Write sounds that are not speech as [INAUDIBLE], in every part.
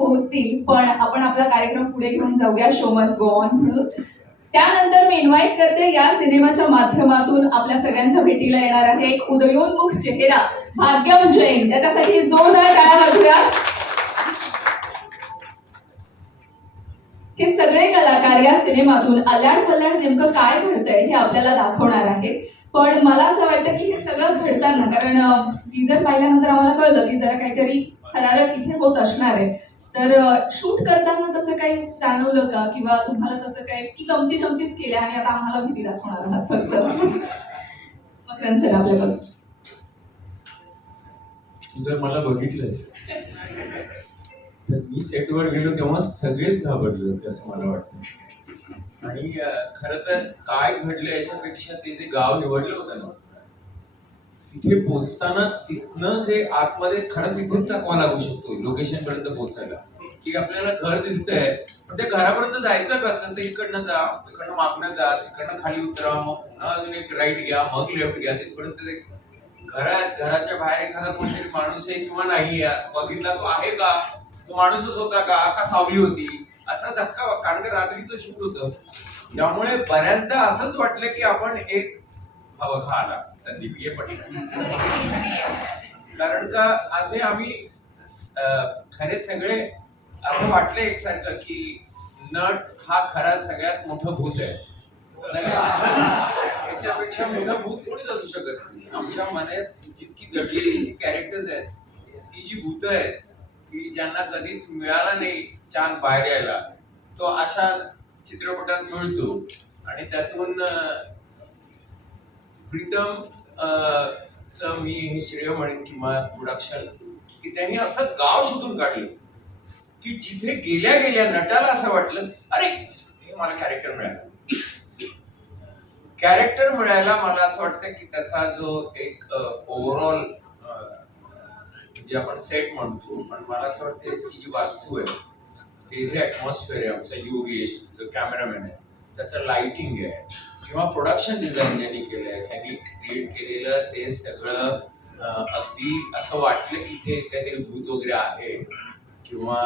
पोहोचतील पण आपण आपला कार्यक्रम पुढे घेऊन जाऊया शो मस्ट गो ऑन म्हणून. त्यानंतर मी इन्व्हाइट करते या सिनेमाच्या माध्यमातून आपल्या सगळ्यांच्या भेटीला येणार आहे एक उदयोन्मुख चेहरा भाग्यम जैन. त्याच्यासाठी जोरदार टाळ्या वाजूया हे सगळे कलाकार या सिनेमातून अल्याड पल्याड नेमकं काय घडतंय हे आपल्याला दाखवणार आहे पण मला असं वाटतं की हे सगळं घडताना कारण टीजर पाहिल्यानंतर आम्हाला कळलं की जरा काहीतरी थरारक इथे होत असणार आहे. तर शूट करताना तसं काही जाणवलं का? किंवा तुम्हाला तसं काय की गमती जमतीच केल्या आणि आता आम्हाला भीती दाखवणार आहात फक्त. मकरन सर आपल्याकडून जर मला बघितलंस तर मी सेटवर गेलो तेव्हा सगळेच घाबरले होते असं मला वाटतं. आणि खर तर काय घडलं याच्यापेक्षा ते जे गाव निवडलं होतं ना तिथे पोहोचताना तिथनं जे आतमध्ये खरं तिथेच कॉल लागू शकतो लोकेशन पर्यंत पोहोचायला. की आपल्याला घर दिसतंय पण त्या घरापर्यंत जायचं कसं? तर इकडनं जा इकडनं मागणं जा तिकडनं खाली उतरा मग पुन्हा अजून एक राईट घ्या मग लेफ्ट घ्या. तिथपर्यंत घरात घराच्या बाहेर एखादा कोणतरी माणूस आहे किंवा नाही बघितला तो आहे का? तो माणूसच होता का? का सावली होती? असा धक्का कारण रात्रीचं शूट होतं. त्यामुळे बऱ्याचदा असंच वाटलं की आपण एक हा बघा आला संदीप ये पण [LAUGHS] कारण का असे आम्ही खरे सगळे असं वाटलं एकसारखं की नट हा खरा सगळ्यात मोठं भूत आहे. याच्यापेक्षा मोठं भूत कोणीच असू शकत नाही. आमच्या मनात जितकी दडलेली कॅरेक्टर्स आहेत ती जी भूत आहेत की ज्यांना कधीच मिळाला नाही चान्स बाहेर यायला तो अशा चित्रपटात मिळतो. आणि त्यातून प्रीतम चं मी हे श्रेय म्हणेन किंवा प्रोडक्शन की त्यांनी असं गाव शोधून काढलं की जिथे गेल्या गेल्या नटाला असं वाटलं अरे हे मला कॅरेक्टर मिळालं. कॅरेक्टर मिळायला मला असं वाटतं की त्याचा जो एक ओव्हरऑल जे आपण सेट म्हणतो पण मला असं वाटतं की जी वास्तू आहे ते जे ॲटमॉस्फिअर आहे आमचा योगेश जो कॅमेरामॅन आहे त्याचं लाइटिंग आहे. किंवा प्रोडक्शन डिझाईन ज्यांनी केलं आहे त्यांनी क्रिएट केलेलं ते सगळं अगदी असं वाटलं की इथे काहीतरी भूत वगैरे आहे. किंवा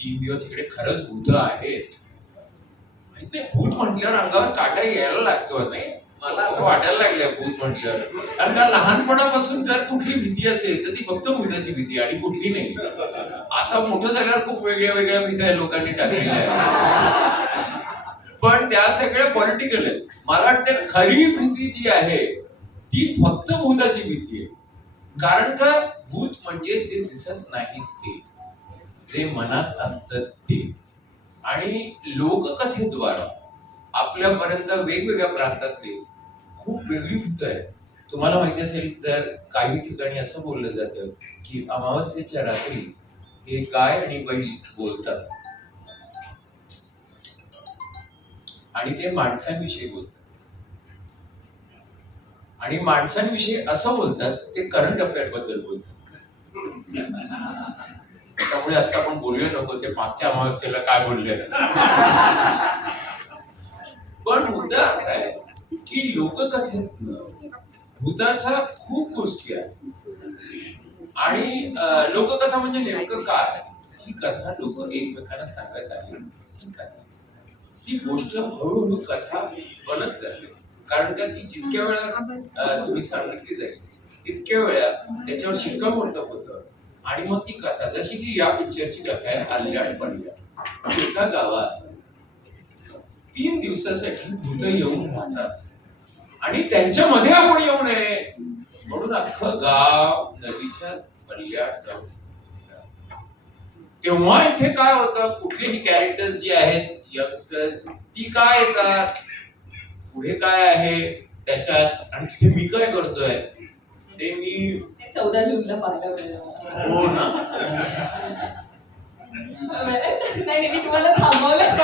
तीन दिवस इकडे खरंच भूत आहेत माहीत नाही भूत म्हटल्यावर अंगावर काटा यायला लागतो नाही. मला असं वाटायला लागलं भूत म्हटल्यावर. कारण का लहानपणापासून जर कुठली भीती असेल तर ती फक्त भूताची भीती आणि कुठली नाही. आता मोठं झाल्यावर खूप वेगळ्या वेगळ्या भीत्या लोकांनी टाकलेल्या आहेत. पण त्या सगळ्या पॉलिटिकल आहेत. मला वाटतं खरी भीती जी आहे ती फक्त भूताची भीती आहे. कारण का? भूत म्हणजे जे दिसत नाही ते. जे मनात असतं ते. आणि लोककथेद्वारा आपल्यापर्यंत वेगवेगळ्या प्रांतातले खूप वेगळी भूत आहेत. तुम्हाला माहिती असेल तर काही ठिकाणी असं बोललं जातं की अमावस्येच्या रात्री हे गाय आणि बैल बोलतात. आणि ते माणसांविषयी बोलतात. आणि माणसांविषयी असं बोलतात ते करंट अफेअरबद्दल बोलतात. त्यामुळे आता आपण बोलूया नको ते मागच्या अमावस्येला काय बोलले पण मुद्दा असा आहे की लोककथेत भूताच्या खूप गोष्टी आहेत. आणि लोककथा म्हणजे नेमकं काय? ही कथा लोक एकमेकांना सांगत आली ही कथा ती गोष्ट हळूहळू कथा बनत जाते. कारण का ती जितक्या वेळा तुम्ही सांगितली जाईल तितक्या वेळा त्याच्यावर शिक्कामोर्तब होतं आणि मग ती कथा जशी की या पिक्चरची कथा आहे अल्याड पडल्या. एका गावात तीन दिवसासाठी भूत येऊन राहतात. आणि त्यांच्यामध्ये आपण येऊ नये. म्हणून अख्खं गाव नदीच्या पल्ल्यात जाऊन तेव्हा इथे काय होतं कुठलेही कॅरेक्टर जी आहेत यंगस्टर्स ती काय येतात पुढे काय आहे त्याच्यात आणि तिथे मी काय करतोय ते मी चौदा जूनला पाहायला मिळालं हो ना नाही नाही, मी तुम्हाला थांबवलं.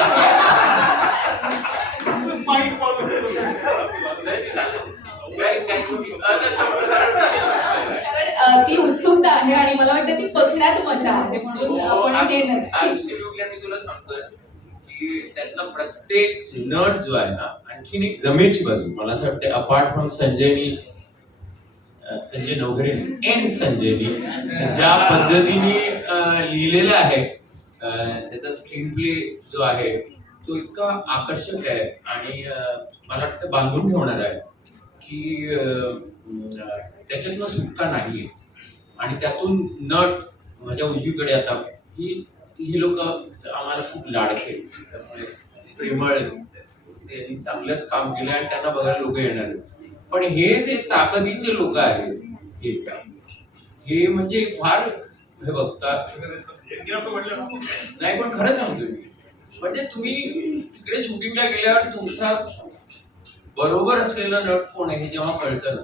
कारण ती उत्सुकता आहे आणि मला वाटतं ती बघण्यात मजा आहे म्हणून आपण हे Absolutely, मी तुला सांगतोय की त्यातला प्रत्येक नट जो आहे ना आणखीन एक जमेची बाजू. मला असं वाटतं अपार्ट फ्रॉम संजयनी संजय नवघरे एन संजयनी ज्या पद्धतीने लिहिलेलं आहे त्याचा स्क्रीन प्ले जो आहे तो इतका आकर्षक आहे आणि मला वाटतं बांधून ठेवणार आहे. की त्याच्यातनं सुटका नाहीये. आणि त्यातून नट माझ्या उजवीकडे आता ही ही लोक आम्हाला खूप लाडके त्यामुळे प्रेमळ त्यांनी चांगलंच काम केलं आणि त्यांना बघायला लोक येणार आहेत. पण हे जे ताकदीचे लोक आहेत हे हे म्हणजे फार हे बघतात नाही पण खरं सांगतो मी. म्हणजे तुम्ही तिकडे शूटिंगला गेल्यावर तुमचा बरोबर असलेला नट कोण आहे हे जेव्हा कळतं ना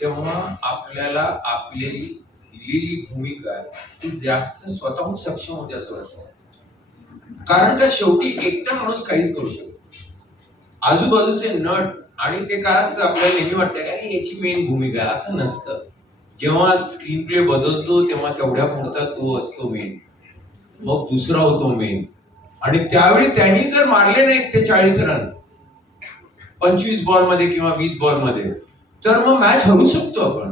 तेव्हा आपल्याला आपली दिलेली भूमिका ती जास्त स्वतःहून सक्षम होते असं वाटतं. कारण का शेवटी एकटा माणूस काहीच करू शकत आजूबाजूचे नट आणि ते काय असतं आपल्याला नेहमी वाटतं की याची मेन भूमिका आहे. असं नसतं. जेव्हा स्क्रीन प्ले बदलतो तेव्हा तेवढ्या पुरता तो असतो मेन मग दुसरा होतो मेन आणि त्यावेळी त्यांनी जर मारले नाहीत ते चाळीस रन पंचवीस बॉलमध्ये किंवा वीस बॉलमध्ये तर मग मॅच हरू शकतो आपण.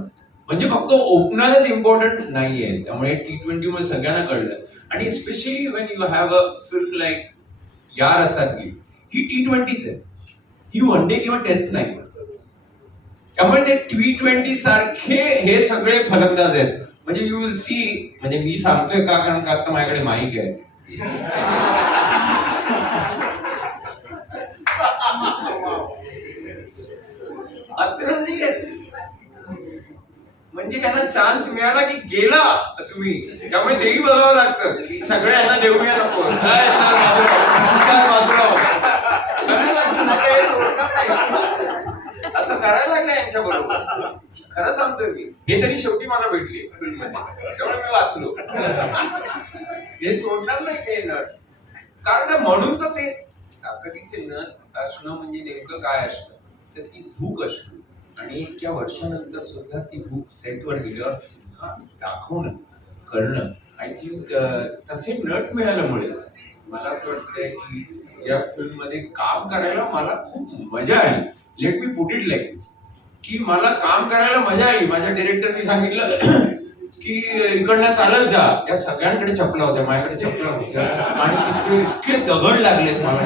म्हणजे फक्त ओपनरच इम्पॉर्टंट नाहीये. त्यामुळे टी ट्वेंटी सगळ्यांना कळलं. आणि specially when you have a film like यार असातली ही टी ट्वेंटीच आहे. ही वन डे किंवा टेस्ट नाही. त्यामुळे ते टी ट्वेंटी सारखे हे सगळे फलंदाज आहेत. म्हणजे यू विल सी म्हणजे मी सांगतोय का? कारण का माझ्याकडे माहिती आहे. अतरंजी आहेत म्हणजे त्यांना चान्स मिळाला की गेला तुम्ही. त्यामुळे तेही बघावं लागतं की सगळ्यांना देऊया नको. काय सोडणार नाही. असं करायला लागलं यांच्या बरोबर. खरं सांगतोय मी हे तरी शेवटी मला भेटले तेवढं त्यामुळे मी वाचलो. हे सोडणार नाही ते नट. कारण का म्हणून तर ते ताकदीचे नट असणं म्हणजे नेमकं काय असणं? तर ती भूक असणं आणि इतक्या वर्षानंतर सुद्धा ती बुक सेटवर गेल्यावर हा दाखवणं करणं आय थिंक तसे नट मिळाल्यामुळे मला असं वाटतंय की या फिल्ममध्ये काम करायला मला खूप मजा आली. Let me put it like this की मला काम करायला मजा आली. माझ्या डिरेक्टरनी सांगितलं की इकडनं चालत जा. या सगळ्यांकडे चपला होत्या माझ्याकडे चपला होत्या. आणि तिकडे इतके दगड लागलेत मला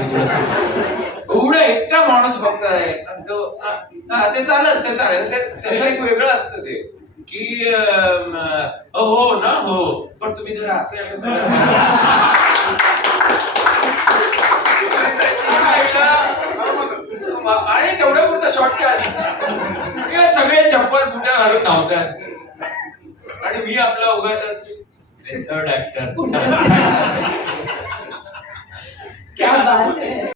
एवढं एक माणूस फक्त आहे आणि तो हा, ते चालत ते चालत ते- त्याचं एक वेगळं असतं ते. की हो ना हो. पण तुम्ही जर असे आणि तेवढ्या पुरतं शॉर्टच्या आली हे सगळे चप्पल बुट्या घालून धावतात. आणि मी आपला उगाच थर्ड ऍक्टर [LAUGHS] क्या बात है